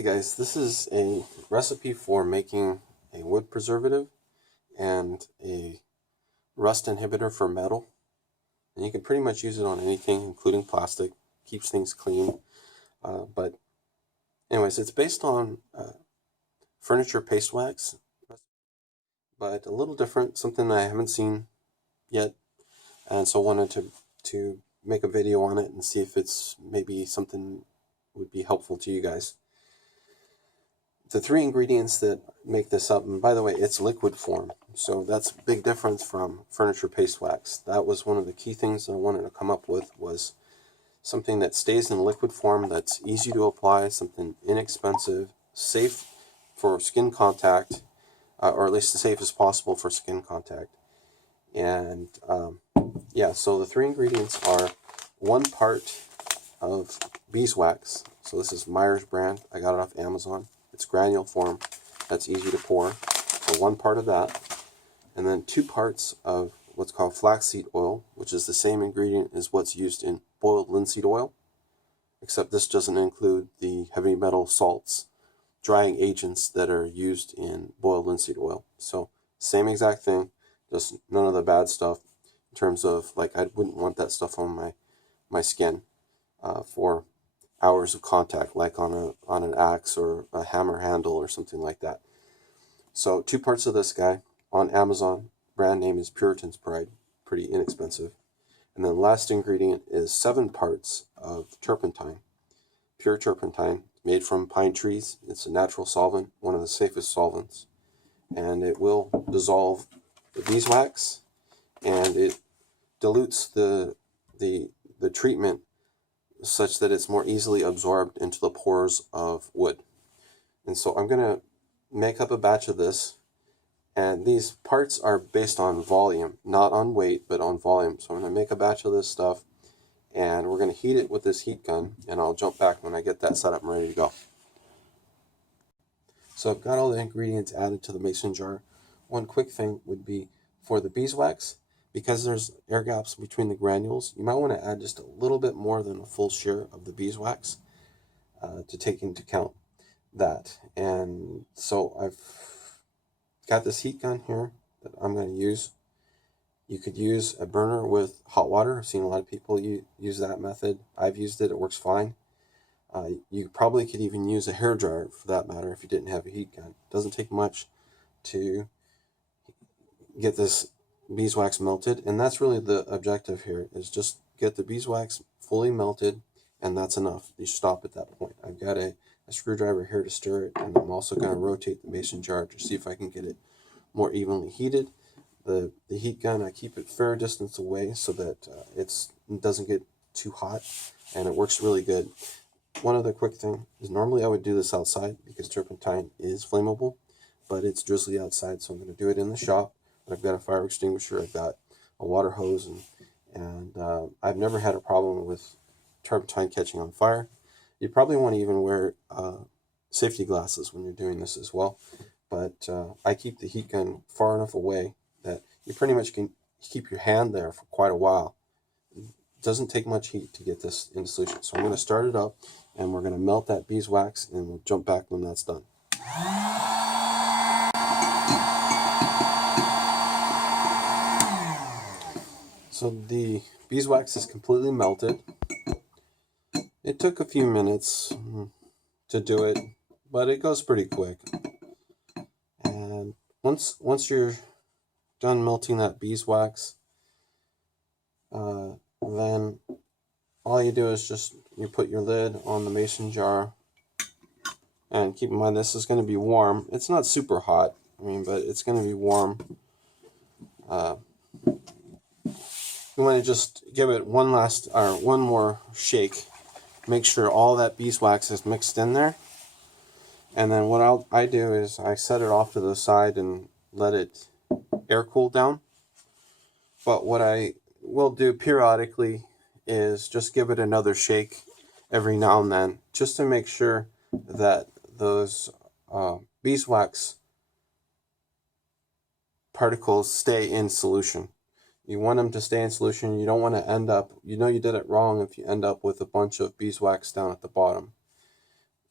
Hey guys, this is a recipe for making a wood preservative and a rust inhibitor for metal. And you can pretty much use it on anything, including plastic. Keeps things clean. But anyways, it's based on furniture paste wax, but a little different, something I haven't seen yet. And so I wanted to make a video on it and see if it's maybe something would be helpful to you guys. The three ingredients that make this up, and by the way, it's liquid form, so that's a big difference from furniture paste wax. That was one of the key things that I wanted to come up with, was something that stays in liquid form, that's easy to apply, something inexpensive, safe for skin contact, or at least as safe as possible for skin contact. And yeah, so the three ingredients are 1 part of beeswax. So this is Myers brand. I got it off Amazon. It's granule form. That's easy to pour. So 1 part of that. And then 2 parts of what's called flaxseed oil, which is the same ingredient as what's used in boiled linseed oil, except this doesn't include the heavy metal salts, drying agents that are used in boiled linseed oil. So same exact thing, just none of the bad stuff in terms of, like, I wouldn't want that stuff on my skin for hours of contact, like on an axe or a hammer handle or something like that. So 2 parts of this guy on Amazon. Brand name is Puritan's Pride. Pretty inexpensive. And then last ingredient is 7 parts of turpentine. Pure turpentine, made from pine trees. It's a natural solvent, one of the safest solvents. And it will dissolve the beeswax, and it dilutes the treatment such that it's more easily absorbed into the pores of wood. And so I'm going to make up a batch of this, and these parts are based on volume, not on weight, but on volume. So I'm going to make a batch of this stuff, and we're going to heat it with this heat gun, and I'll jump back when I get that set up and ready to go. So I've got all the ingredients added to the mason jar. One quick thing would be for the beeswax, because there's air gaps between the granules, you might want to add just a little bit more than a full share of the beeswax to take into account that. And so I've got this heat gun here that I'm going to use. You could use a burner with hot water. I've seen a lot of people use that method. I've used it. It works fine. You probably could even use a hairdryer for that matter if you didn't have a heat gun. It doesn't take much to get this beeswax melted, and that's really the objective here, is just get the beeswax fully melted, and that's enough. You stop at that point. I've got a screwdriver here to stir it, and I'm also going to rotate the mason jar to see if I can get it more evenly heated. The heat gun, I keep it fair distance away so that it doesn't get too hot, and it works really good. One other quick thing is, normally I would do this outside because turpentine is flammable, but it's drizzly outside, so I'm going to do it in the shop. I've got a fire extinguisher, I've got a water hose, and I've never had a problem with turpentine catching on fire. You probably want to even wear safety glasses when you're doing this as well. But I keep the heat gun far enough away that you pretty much can keep your hand there for quite a while. It doesn't take much heat to get this into solution. So I'm going to start it up, and we're going to melt that beeswax, and we'll jump back when that's done. So the beeswax is completely melted. It took a few minutes to do it, but it goes pretty quick. And once you're done melting that beeswax, then all you do is just you put your lid on the mason jar, and keep in mind this is going to be warm. It's not super hot, but it's going to be warm. You want to just give it one more shake. Make sure all that beeswax is mixed in there. And then what I do is I set it off to the side and let it air cool down. But what I will do periodically is just give it another shake every now and then, just to make sure that those beeswax particles stay in solution. You want them to stay in solution. You don't want to end up, you did it wrong if you end up with a bunch of beeswax down at the bottom.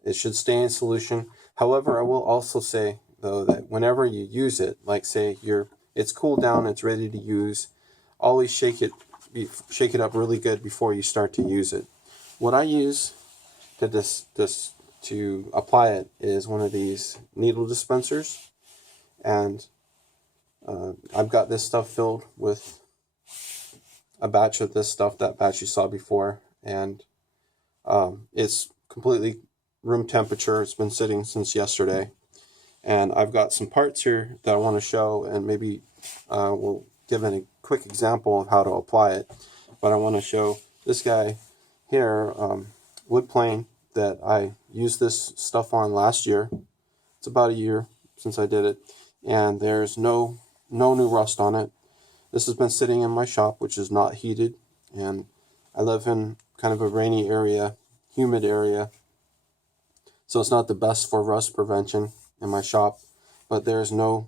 It should stay in solution. However, I will also say though that whenever you use it, like say it's cooled down, it's ready to use, always shake it up really good before you start to use it. What I use to apply it is one of these needle dispensers, and I've got this stuff filled with a batch of this stuff, that batch you saw before, and it's completely room temperature. It's been sitting since yesterday, and I've got some parts here that I want to show, and maybe we'll give a quick example of how to apply it. But I want to show this guy here, wood plane, that I used this stuff on last year. It's about a year since I did it, and there's no new rust on it. This has been sitting in my shop, which is not heated, and I live in kind of a rainy area, humid area, so it's not the best for rust prevention in my shop, but there's no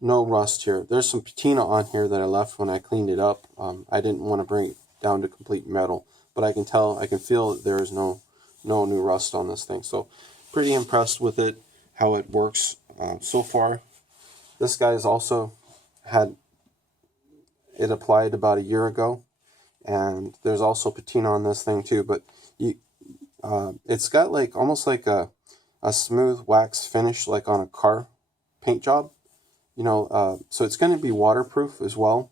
rust here. There's some patina on here that I left when I cleaned it up. I didn't want to bring it down to complete metal, but I can feel that there's no new rust on this thing. So pretty impressed with it, how it works so far. This guy's also had it applied about a year ago, and there's also patina on this thing too, but it's got like almost like a smooth wax finish, like on a car paint job, so it's going to be waterproof as well,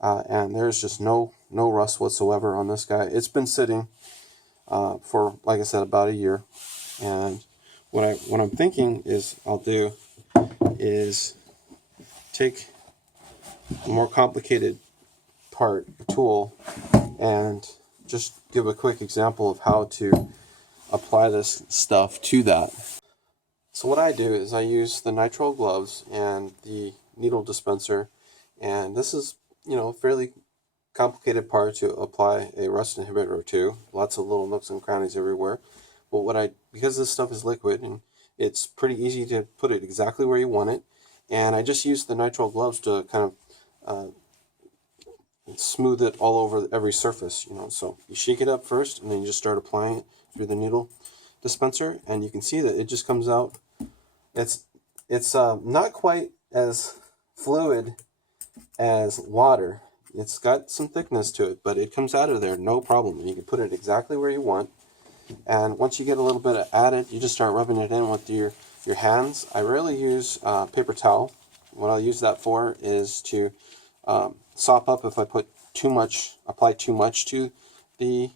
and there's just no rust whatsoever on this guy. It's been sitting for, like I said, about a year, and what I'm thinking is I'll do is take a more complicated tool, and just give a quick example of how to apply this stuff to that. So what I do is I use the nitrile gloves and the needle dispenser, and this is, fairly complicated part to apply a rust inhibitor to. Lots of little nooks and crannies everywhere. But because this stuff is liquid and it's pretty easy to put it exactly where you want it, and I just use the nitrile gloves to kind of smooth it all over every surface, So you shake it up first, and then you just start applying it through the needle dispenser, and you can see that it just comes out. It's not quite as fluid as water. It's got some thickness to it, but it comes out of there no problem. And you can put it exactly where you want. And once you get a little bit added, you just start rubbing it in with your hands. I rarely use paper towel. What I'll use that for is to sop up if I apply too much to the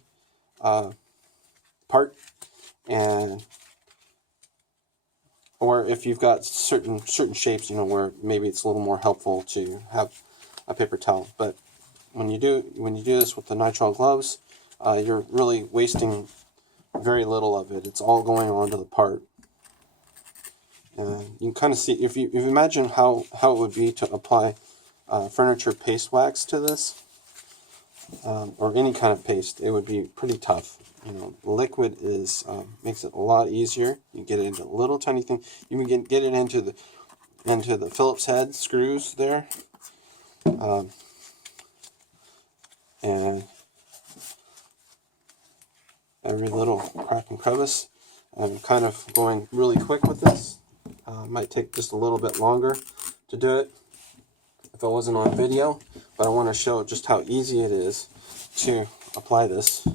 part, or if you've got certain shapes, where maybe it's a little more helpful to have a paper towel. But when you do this with the nitrile gloves, you're really wasting very little of it. It's all going onto the part. And you can kind of see, if you imagine how it would be to apply furniture paste wax to this, or any kind of paste, it would be pretty tough. Liquid makes it a lot easier. You get it into little tiny things. You can get it into the Phillips head screws there, and every little crack and crevice. I'm kind of going really quick with this. Might take just a little bit longer to do it if I wasn't on video, but I want to show just how easy it is to apply this.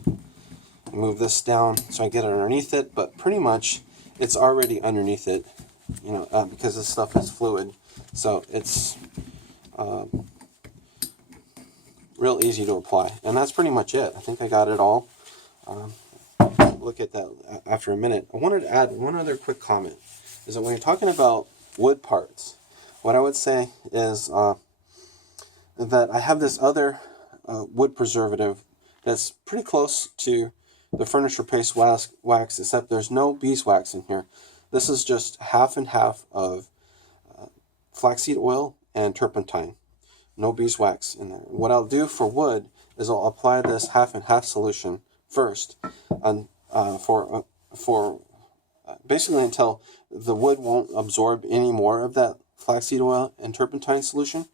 Move this down so I get it underneath it, but pretty much it's already underneath it, because this stuff is fluid, so it's real easy to apply. And that's pretty much it. I think I got it all. Look at that after a minute. I wanted to add one other quick comment, is that when you're talking about wood parts, what I would say is that I have this other wood preservative that's pretty close to the furniture paste wax, except there's no beeswax in here. This is just half and half of flaxseed oil and turpentine. No beeswax in there. What I'll do for wood is I'll apply this half and half solution first, and for basically until the wood won't absorb any more of that flaxseed oil and turpentine solution,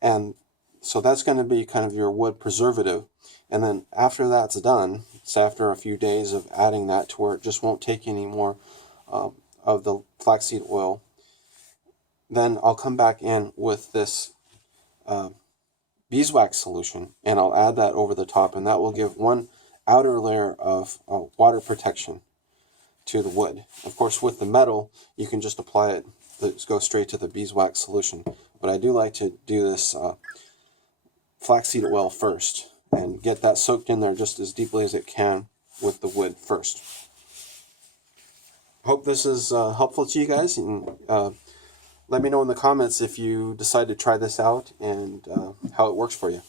and so that's going to be kind of your wood preservative. And then after that's done, So after a few days of adding that to where it just won't take any more of the flaxseed oil, then I'll come back in with this beeswax solution, and I'll add that over the top, and that will give one outer layer of water protection to the wood. Of course, with the metal, you can just apply it, go straight to the beeswax solution. But I do like to do this flaxseed oil first and get that soaked in there just as deeply as it can with the wood first. Hope this is helpful to you guys, and let me know in the comments if you decide to try this out and how it works for you.